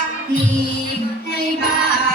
พักดีในบ้าน